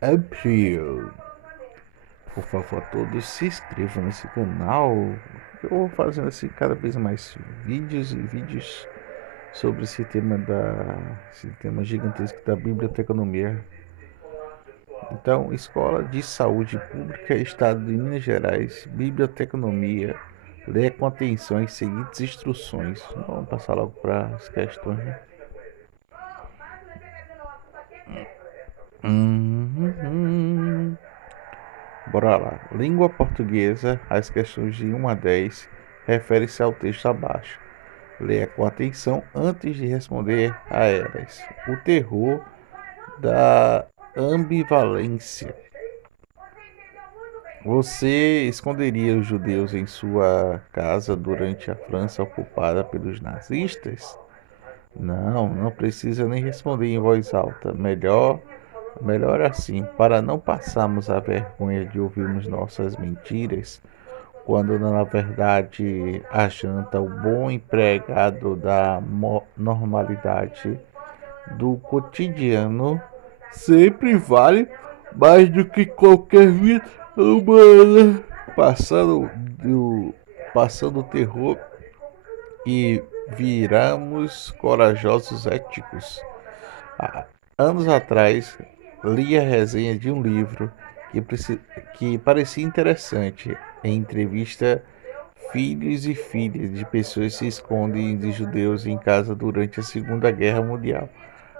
April. Por favor, todos se inscrevam nesse canal. Eu vou fazendo assim cada vez mais vídeos e vídeos sobre esse tema gigantesco da biblioteconomia. Então, Escola de Saúde Pública, Estado de Minas Gerais, biblioteconomia. Leia com atenção as seguintes instruções. Vamos passar logo para as questões, né? Bora lá. Língua portuguesa, as questões de 1 a 10 refere-se ao texto abaixo. Leia com atenção antes de responder a elas. O terror da ambivalência. Você esconderia os judeus em sua casa durante a França ocupada pelos nazistas? Não precisa nem responder em voz alta. Melhor assim, para não passarmos a vergonha de ouvirmos nossas mentiras, quando na verdade a janta, o bom empregado da normalidade do cotidiano, sempre vale mais do que qualquer vida humana, passando terror e viramos corajosos éticos. Há anos atrás, li a resenha de um livro que parecia interessante. Em entrevista, filhos e filhas de pessoas se escondem de judeus em casa durante a Segunda Guerra Mundial.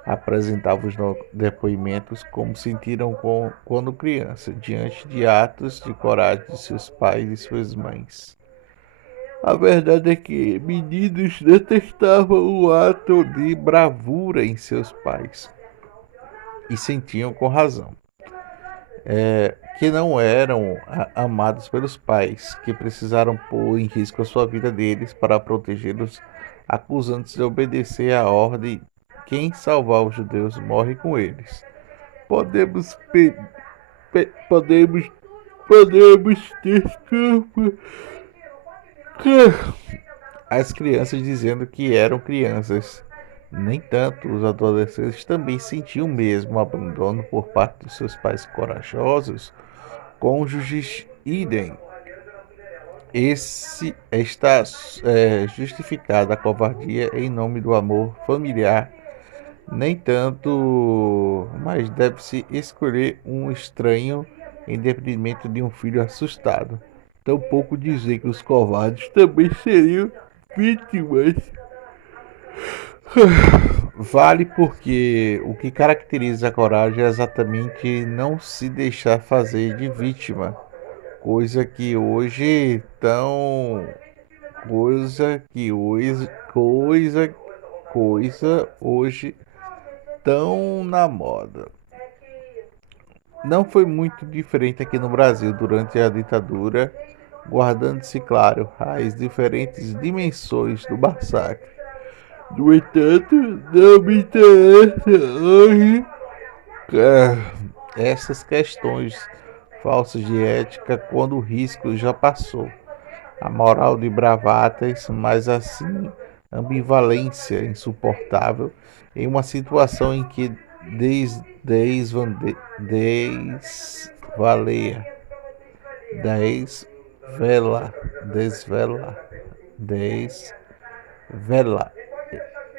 Apresentavam os depoimentos como sentiram quando criança, diante de atos de coragem de seus pais e suas mães. A verdade é que meninos detestavam o ato de bravura em seus pais e sentiam com razão que não eram amados pelos pais, que precisaram pôr em risco a sua vida deles para protegê-los, acusando-se de obedecer à ordem: quem salvar os judeus morre com eles. Podemos ter as crianças dizendo que eram crianças. Nem tanto, os adolescentes também sentiam o mesmo abandono por parte de seus pais corajosos, cônjuges idem. Está justificada a covardia em nome do amor familiar. Nem tanto, mas deve-se escolher um estranho em detrimento de um filho assustado. Tampouco dizer que os covardes também seriam vítimas. Vale porque o que caracteriza a coragem é exatamente não se deixar fazer de vítima, coisa que hoje tão coisa hoje tão na moda. Não foi muito diferente aqui no Brasil durante a ditadura, guardando-se, claro, as diferentes dimensões do massacre. No entanto, não me interessa hoje essas questões falsas de ética quando o risco já passou. A moral de bravatas, mas assim ambivalência insuportável em uma situação em que desvela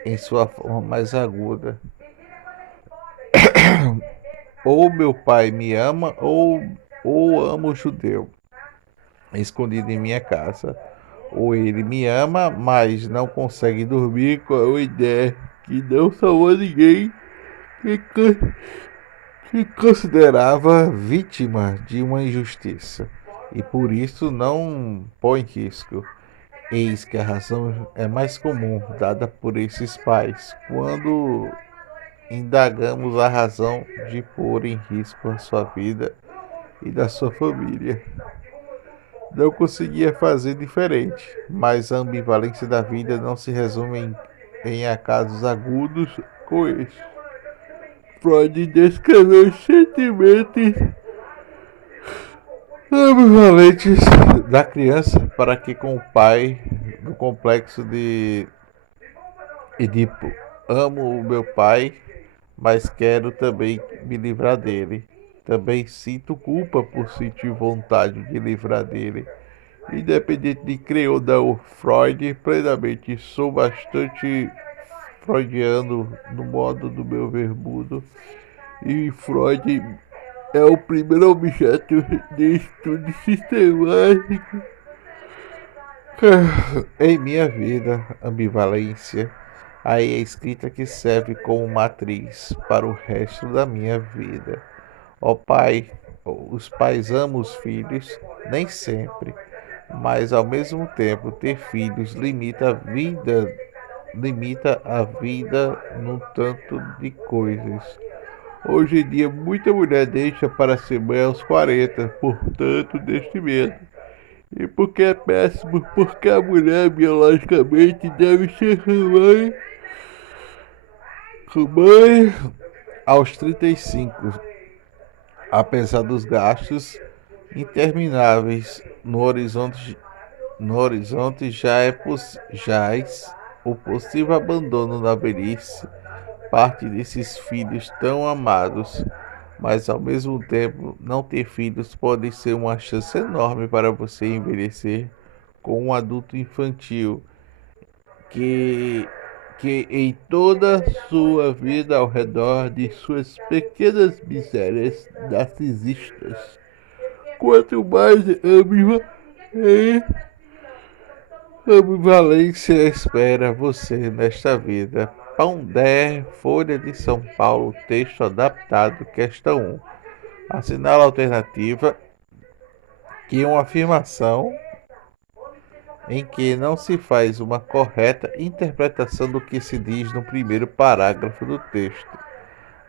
em sua forma mais aguda. Ou meu pai me ama, ou amo o judeu, escondido em minha casa. Ou ele me ama, mas não consegue dormir com a ideia que não salvou ninguém que considerava vítima de uma injustiça e por isso não põe em risco. Eis que a razão é mais comum dada por esses pais quando indagamos a razão de pôr em risco a sua vida e da sua família. Não conseguia fazer diferente, mas a ambivalência da vida não se resume em acasos agudos com este. Freud descreveu os sentimentos ambivalentes da criança para que com o pai do complexo de Edipo, amo o meu pai, mas quero também me livrar dele. Também sinto culpa por sentir vontade de livrar dele. Independente de crer ou não, Freud, plenamente, sou bastante freudiano no modo do meu verbudo. E Freud é o primeiro objeto de estudo sistemático em minha vida. Ambivalência. Aí é escrita que serve como matriz para o resto da minha vida. Ó Pai, os pais amam os filhos, nem sempre, mas ao mesmo tempo ter filhos limita a vida num tanto de coisas. Hoje em dia, muita mulher deixa para ser mãe aos 40, portanto, deste medo. E porque é péssimo, porque a mulher biologicamente deve ser mãe aos 35, apesar dos gastos intermináveis no horizonte jaz o possível abandono na velhice, parte desses filhos tão amados, mas ao mesmo tempo não ter filhos pode ser uma chance enorme para você envelhecer com um adulto infantil que que em toda sua vida ao redor de suas pequenas misérias narcisistas. Quanto mais ambivalência espera você nesta vida. Pondé, Folha de São Paulo, texto adaptado, questão 1. Assinala a alternativa que uma afirmação em que não se faz uma correta interpretação do que se diz no primeiro parágrafo do texto.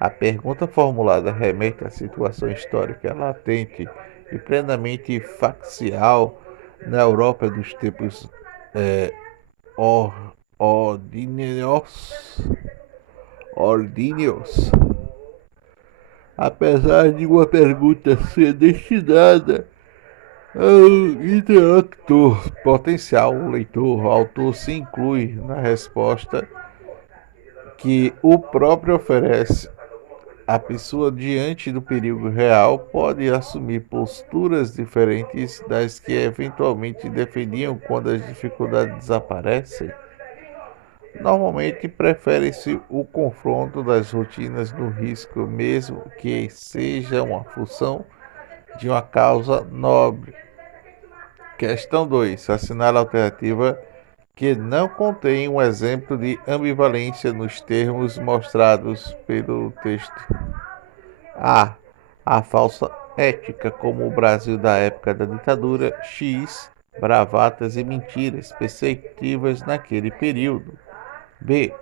A pergunta formulada remete à situação histórica latente e plenamente factual na Europa dos tempos ordíneos, apesar de uma pergunta ser destinada ao interlocutor potencial, o leitor, o autor se inclui na resposta que o próprio oferece. A pessoa diante do perigo real pode assumir posturas diferentes das que eventualmente defendiam quando as dificuldades aparecem. Normalmente prefere-se o confronto das rotinas no risco, mesmo que seja uma função de uma causa nobre. Questão 2. Assinala a alternativa que não contém um exemplo de ambivalência nos termos mostrados pelo texto. A. A falsa ética, como o Brasil da época da ditadura. X. Bravatas e mentiras perceptíveis naquele período. B.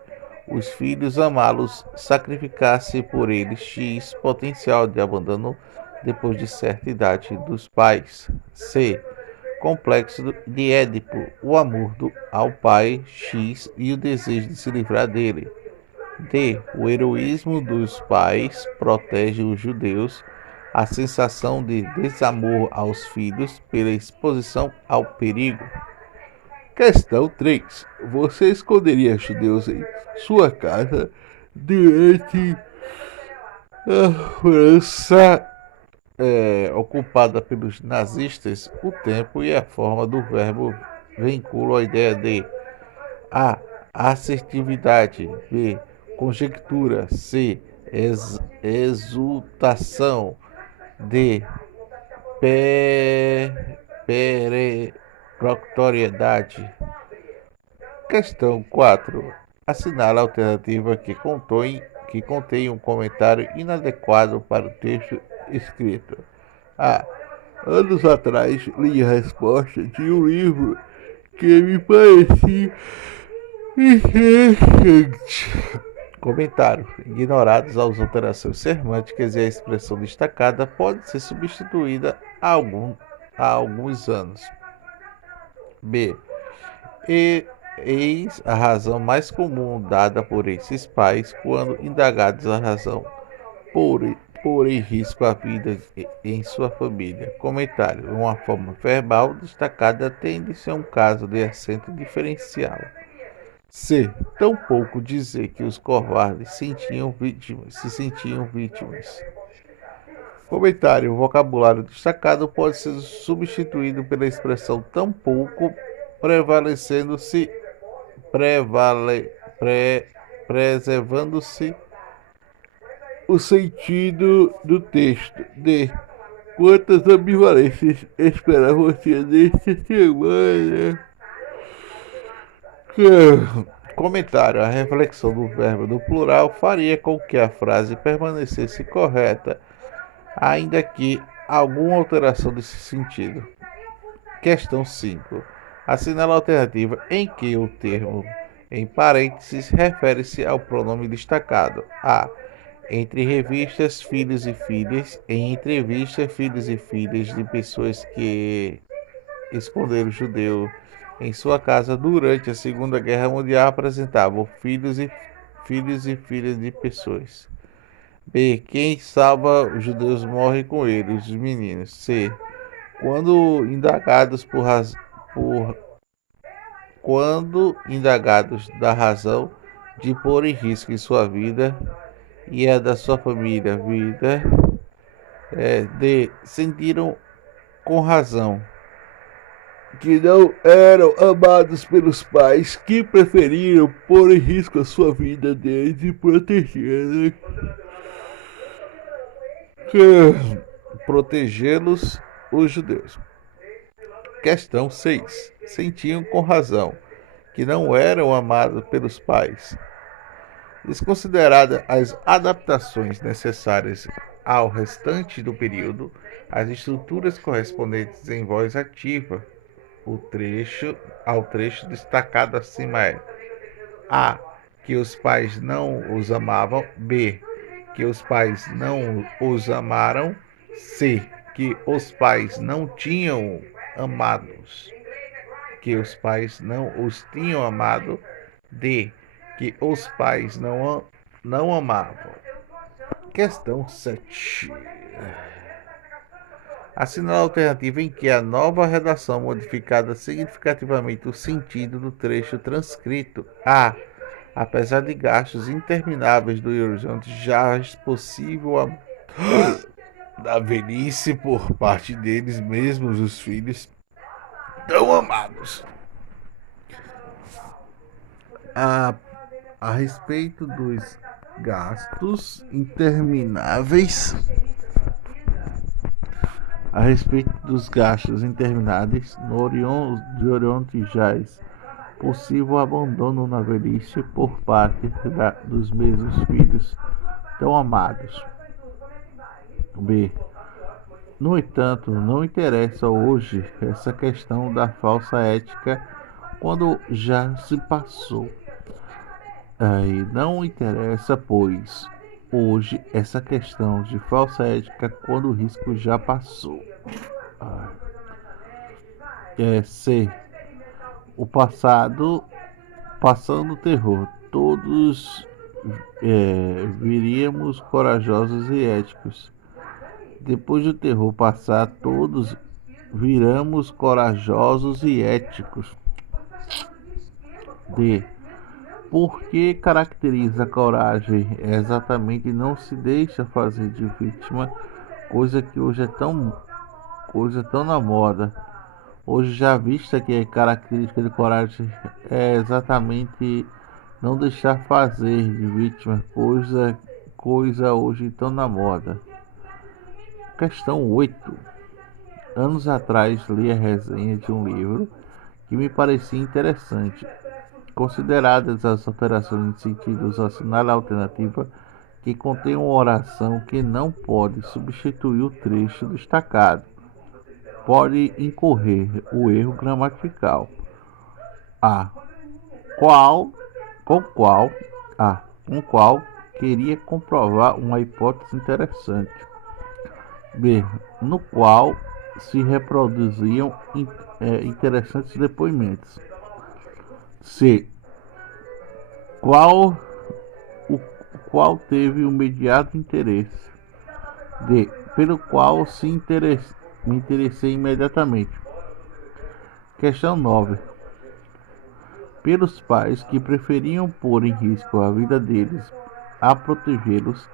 Os filhos amá-los, sacrificar-se por eles. X. Potencial de abandono depois de certa idade dos pais. C. Complexo de Édipo, o amor ao pai X e o desejo de se livrar dele. D. O heroísmo dos pais protege os judeus, a sensação de desamor aos filhos pela exposição ao perigo. Questão 3. Você esconderia judeus em sua casa durante a França ocupada pelos nazistas? O tempo e a forma do verbo vinculam a ideia de A. Assertividade. B. Conjectura. C. Exultação. D. Peremptoriedade. Questão 4. Assinala a alternativa que contém um comentário inadequado para o texto escrito. A. Anos atrás li a resposta de um livro que me parecia interessante. Comentário. Ignorados as alterações semânticas e a expressão destacada pode ser substituída há alguns anos. B. Eis a razão mais comum dada por esses pais quando indagados a razão por em risco a vida em sua família. Comentário. Uma forma verbal destacada tende a ser um caso de acento diferencial. C. Tampouco dizer que os covardes se sentiam vítimas. Comentário: o vocabulário destacado pode ser substituído pela expressão tampouco, prevalecendo-se, preservando-se o sentido do texto. D. Quantas ambivalências espera você nesta semana? Comentário: a reflexão do verbo no plural faria com que a frase permanecesse correta, ainda que alguma alteração desse sentido. Questão 5. Assinala a alternativa em que o termo em parênteses refere-se ao pronome destacado. A. Entre revistas, filhos e filhas. Em entrevista, filhos e filhas de pessoas que esconderam o judeu em sua casa durante a Segunda Guerra Mundial apresentavam filhos e filhas de pessoas. B. Quem salva os judeus morre com eles, os meninos. C. Quando indagados quando indagados da razão de pôr em risco sua vida e a da sua família, D. Sentiram com razão que não eram amados pelos pais, que preferiram pôr em risco a sua vida deles e protegê-los, os judeus. Questão 6. Sentiam com razão que não eram amados pelos pais. Desconsideradas as adaptações necessárias ao restante do período, as estruturas correspondentes em voz ativa ao trecho destacado acima é: A. Que os pais não os amavam. B. Que os pais não os amaram. C. Que os pais não tinham amados. Que os pais não os tinham amado. D. Que os pais não amavam. Questão 7. Assinala a alternativa em que a nova redação modificada significativamente o sentido do trecho transcrito. A. Apesar de gastos intermináveis do horizonte, já é possível da velhice por parte deles mesmos, os filhos tão amados. A respeito dos gastos intermináveis, no Oriente já é possível abandono na velhice por parte dos mesmos filhos tão amados. B. No entanto, não interessa hoje essa questão da falsa ética quando já se passou. Não interessa, pois, hoje essa questão de falsa ética quando o risco já passou. C. O passando terror. Todos viríamos corajosos e éticos. Depois do terror passar, todos viramos corajosos e éticos. D. Porque caracteriza a coragem é exatamente não se deixa fazer de vítima, coisa que hoje é tão na moda. Hoje já vista que a característica de coragem é exatamente não deixar fazer de vítima, coisa hoje tão na moda. Questão 8. Anos atrás li a resenha de um livro que me parecia interessante. Consideradas as alterações de sentidos, assinala a alternativa que contém uma oração que não pode substituir o trecho destacado. Pode incorrer o erro gramatical. Com qual queria comprovar uma hipótese interessante. B. No qual se reproduziam interessantes depoimentos. C. Qual teve o imediato interesse. D. Pelo qual me interessei imediatamente. Questão 9. pelos pais que preferiam pôr em risco a vida deles a protegê-los,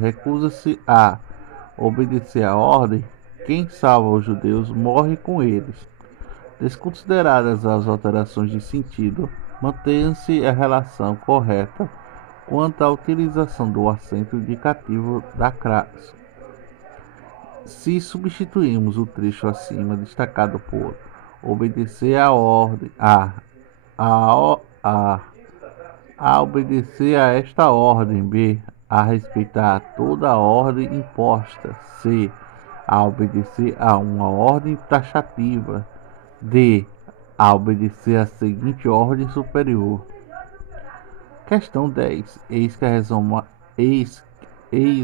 recusa-se a obedecer à ordem, quem salva os judeus morre com eles. Desconsideradas as alterações de sentido, mantém-se a relação correta quanto à utilização do acento indicativo da crase. Se substituirmos o trecho acima destacado por obedecer à ordem, a obedecer a esta ordem, B, a respeitar toda a ordem imposta, C, a obedecer a uma ordem taxativa, D, a obedecer a seguinte ordem superior. Questão 10. Eis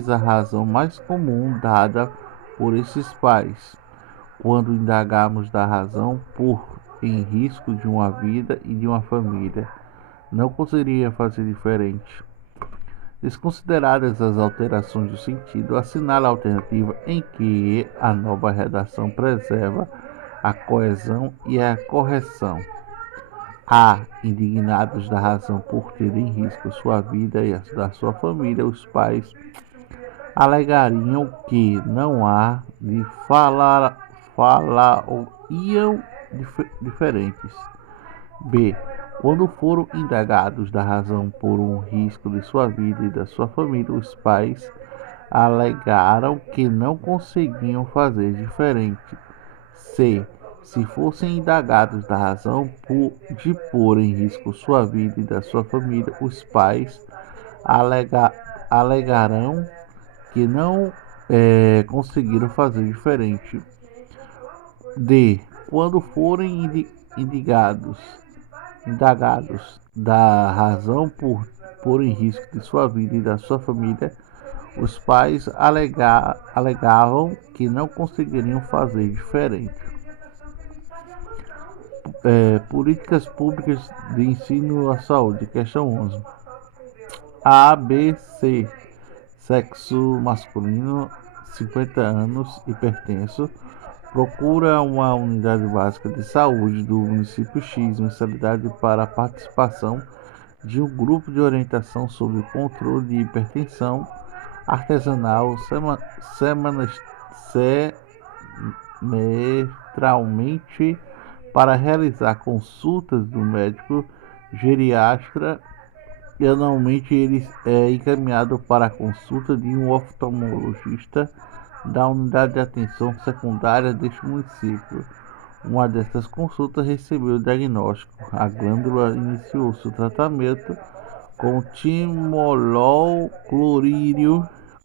a razão mais comum dada por esses pais, quando indagarmos da razão por em risco de uma vida e de uma família. Não conseguiria fazer diferente. Desconsideradas as alterações do sentido, assinala a alternativa em que a nova redação preserva a coesão e a correção. A. Indignados da razão por ter em risco sua vida e a da sua família, os pais alegariam que não há de falariam diferentes. B. Quando foram indagados da razão por um risco de sua vida e da sua família, os pais alegaram que não conseguiam fazer diferente. C. Se fossem indagados da razão de pôr em risco sua vida e da sua família, os pais alegarão que não conseguiram fazer diferente. D. Quando forem indagados da razão por pôr em risco de sua vida e da sua família, os pais alegavam que não conseguiriam fazer diferente. Políticas públicas de ensino à saúde. Questão 11. A, B, C. Sexo masculino, 50 anos, hipertenso. Procura uma unidade básica de saúde do município X, mensalidade para a participação de um grupo de orientação sobre o controle de hipertensão artesanal semestralmente para realizar consultas do médico geriatra e anualmente ele é encaminhado para a consulta de um oftalmologista da unidade de atenção secundária deste município. Uma dessas consultas recebeu o diagnóstico. A glândula iniciou seu tratamento com timolol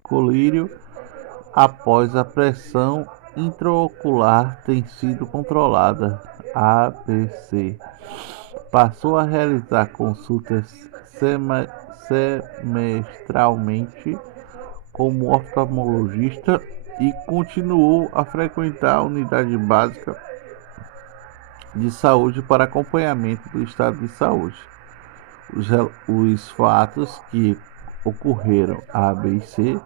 colírio após a pressão intraocular tem sido controlada. ABC. Passou a realizar consultas semestralmente como oftalmologista e continuou a frequentar a unidade básica de saúde para acompanhamento do estado de saúde. Os fatos que ocorreram A, B e C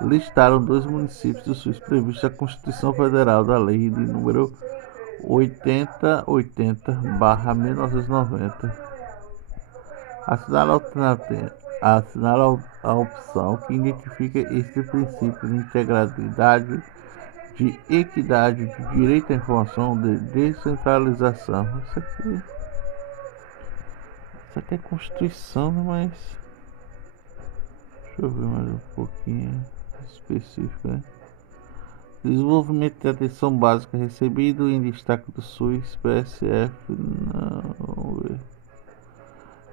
listaram 2 municípios do SUS previstos na Constituição Federal da Lei de número 8080/1990. Assinala a opção que identifica esse princípio de integralidade, de equidade, de direito à informação, de descentralização. Isso aqui é Constituição, mas deixa eu ver mais um pouquinho específico, né? Desenvolvimento de atenção básica recebido em destaque do SUS, PSF, não, vamos ver.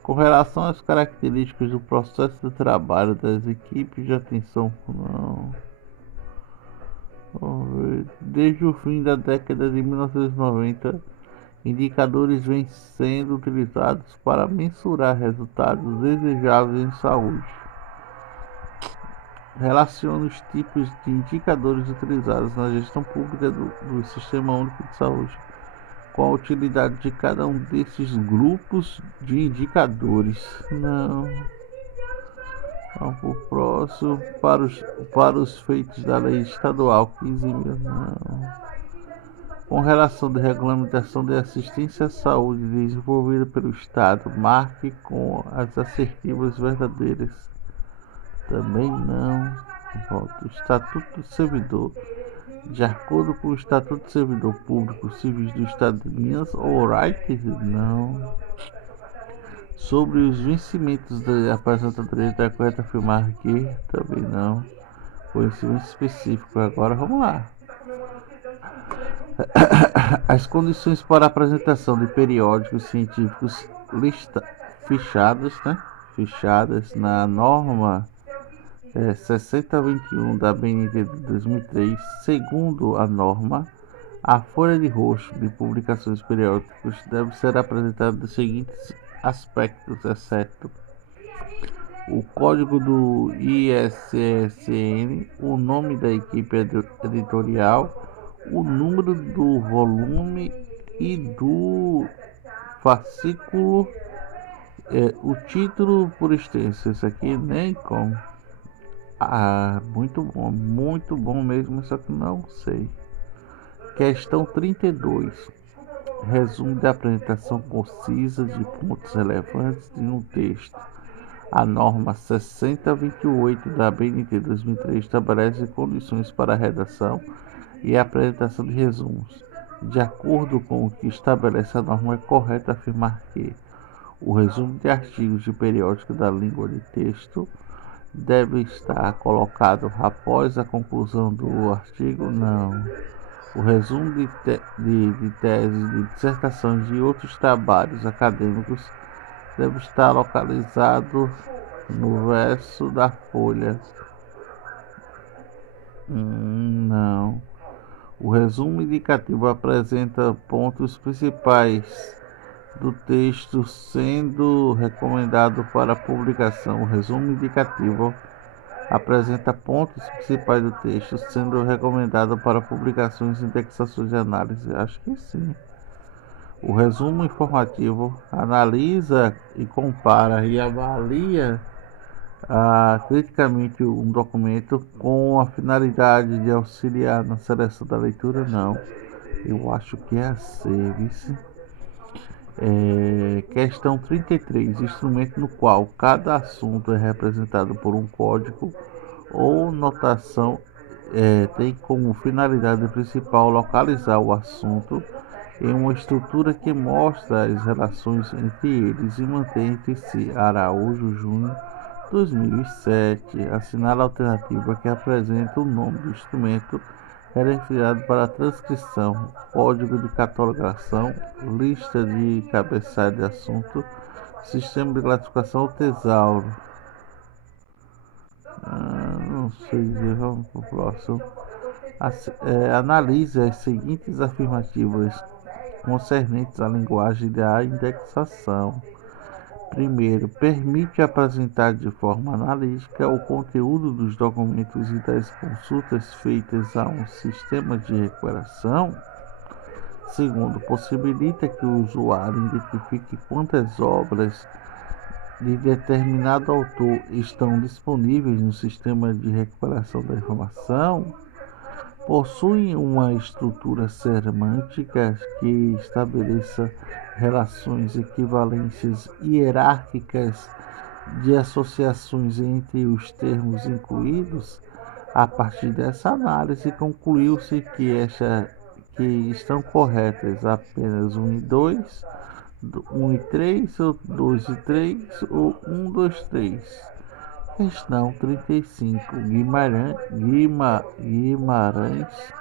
Com relação às características do processo de trabalho das equipes de atenção, não. Vamos ver. Desde o fim da década de 1990, indicadores vêm sendo utilizados para mensurar resultados desejáveis em saúde. Relaciona os tipos de indicadores utilizados na gestão pública do Sistema Único de Saúde com a utilidade de cada um desses grupos de indicadores. Não. Vamos para o próximo. Para os feitos da lei estadual 15.000. Não. Com relação de regulamentação de assistência à saúde desenvolvida pelo Estado, marque com as assertivas verdadeiras. Também não. Voto. Estatuto do Servidor. De acordo com o Estatuto do Servidor Público Civil do Estado de Minas, alright? Não. Sobre os vencimentos da aposentadoria, está correto afirmar que também não. Conhecimento específico. Agora vamos lá. As condições para a apresentação de periódicos científicos fichadas na norma 6021 da BNT de 2003, segundo a norma, a folha de rosto de publicações periódicas deve ser apresentada dos seguintes aspectos, exceto o código do ISSN, o nome da equipe editorial, o número do volume e do fascículo, o título por extenso. Isso aqui nem como. Muito bom mesmo, só que não sei. Questão 32. Resumo da apresentação concisa de pontos relevantes de um texto. A norma 6028 da BNT 2003 estabelece condições para a redação e a apresentação de resumos. De acordo com o que estabelece a norma, é correto afirmar que o resumo de artigos de periódico da língua de texto deve estar colocado após a conclusão do artigo? Não. O resumo de teses, de dissertações e outros trabalhos acadêmicos deve estar localizado no verso da folha. Não. O resumo indicativo apresenta pontos principais do texto sendo recomendado para publicação. O resumo indicativo apresenta pontos principais do texto sendo recomendado para publicações, indexações e análise. Acho que sim. O resumo informativo analisa e compara e avalia criticamente um documento com a finalidade de auxiliar na seleção da leitura. Não. Eu acho que é a C, vice. Questão 33. Instrumento no qual cada assunto é representado por um código ou notação tem como finalidade principal localizar o assunto em uma estrutura que mostra as relações entre eles e mantém entre si. Araújo Júnior, 2007. Assinala a alternativa que apresenta o nome do instrumento referenciado para a transcrição, código de catalogação, lista de cabeçalho de assunto, sistema de classificação ou tesauro. Não sei dizer, vamos para o próximo. Analise as seguintes afirmativas concernentes à linguagem da indexação. Primeiro, permite apresentar de forma analítica o conteúdo dos documentos e das consultas feitas a um sistema de recuperação. Segundo, possibilita que o usuário identifique quantas obras de determinado autor estão disponíveis no sistema de recuperação da informação. Possui uma estrutura semântica que estabeleça relações, equivalências hierárquicas de associações entre os termos incluídos. A partir dessa análise, concluiu-se que estão corretas apenas 1 e 2, 1 e 3, ou 2 e 3, ou 1, 2, 3. Questão 35. Guimarães,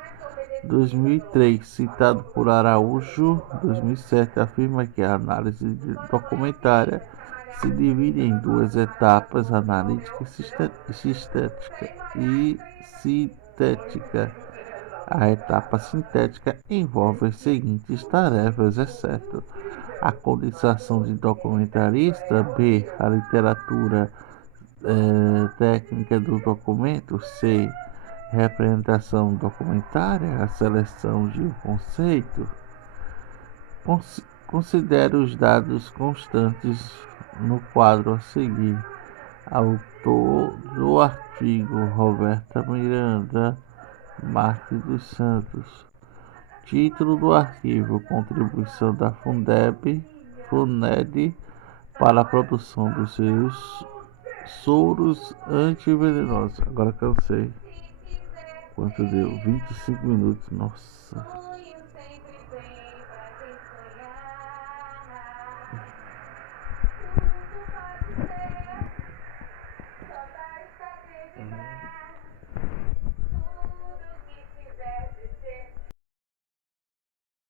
2003, citado por Araújo, 2007, afirma que a análise documentária se divide em duas etapas, analítica e sintética. A etapa sintética envolve as seguintes tarefas, exceto a condensação de documentarista, b. a literatura técnica do documento, c. representação documentária, a seleção de um conceito. Considere os dados constantes no quadro a seguir. Autor do artigo: Roberta Miranda Marques dos Santos. Título do arquivo: contribuição da FUNED para a produção dos seus soros antivenenosos. Agora cansei. Quanto deu? 25 minutos. Nossa.